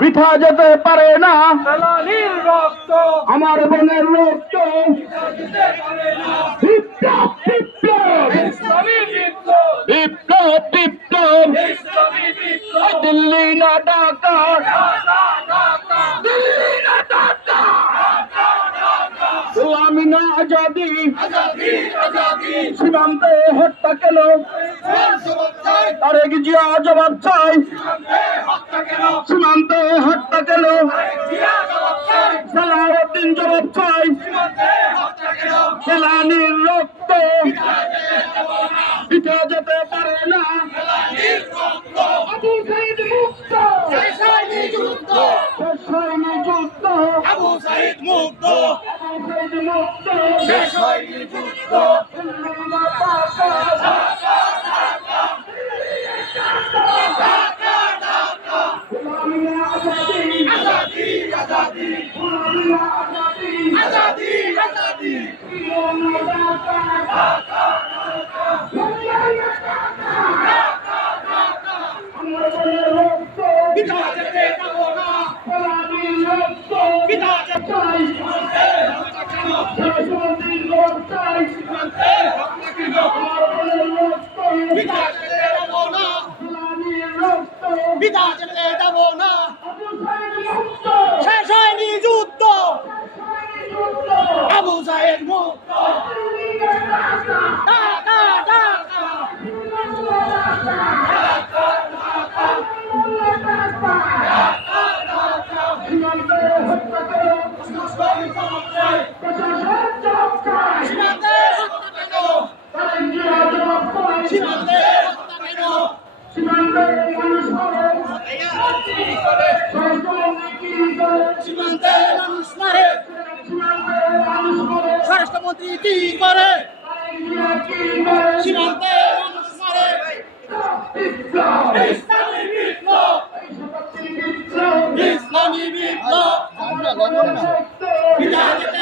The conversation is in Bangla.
বৃথা যেতে পারে না ফেলানির রক্ত আমার বোনের রক্ত দিতে পারে না বিপ্লব বিপ্লব ইসলামী বিপ্লব বিপ্লব বিপ্লব ইসলামী বিপ্লব দিল্লি না ঢাকা ঢাকা ঢাকা দিল্লি না ঢাকা গোলামি না আজাদি আজাদি আজাদি সীমান্তে হত্যা কেন জবাব চাই তারেক জিয়া জবাব চাই হত্যা কেন সীমান্তে হত্যা কেন জিয়া জবাব চাই সালাউদ্দিন জবাব চাই হত্যা কেন ফেলানির রক্ত পিঠা যেতে পারে না ফেলানির রক্ত আবু সাইদ মুক্ত শেষ হয়নি যুদ্ধ শেষ হয়নি যুদ্ধ আবু সাইদ মুক্ত আবু সাইদ মুক্ত শেষ হয়নি যুদ্ধ দিল্লি না ঢাকা গোলামি না আজাদি আজাদি আজাদি গোলামি না আজাদি আজাদি আজাদি দিল্লি না ঢাকা আমার বোনের রক্ত বিধা যেতে দেব না ফেলানির রক্ত বিধা যেতে চাই হত্যা কেন সালাউদ্দিন জবাব চাই হত্যা কেন আমার বোনের রক্ত বিধা যেতে দেব না ফেলানির রক্ত বিধা যেতে দেব না আবু সাইদ মুক্ত শেষ হয়নি যুদ্ধ যুদ্ধ আবু সাইদ মুক্ত ঢাকা ঢাকা সীমান্তে হত্যা কেন প্রশাসন জবাব চাই সীমান্তে হত্যা কেন তারেক জিয়া জবাব চাই সীমান্তে হত্যা কেন সীমান্তে মানুষ মরে সরকার কি করে সীমান্তে মানুষ মারে সীমান্তে মানুষ মরে স্বরাষ্ট্রমন্ত্রী কি করে তারেক জিয়া কি করে সীমান্তে মানুষ মারে বিপ্লব ইসলামী বিপ্লব বিপ্লব ইসলামী বিপ্লব রক্ত বিধা যেতে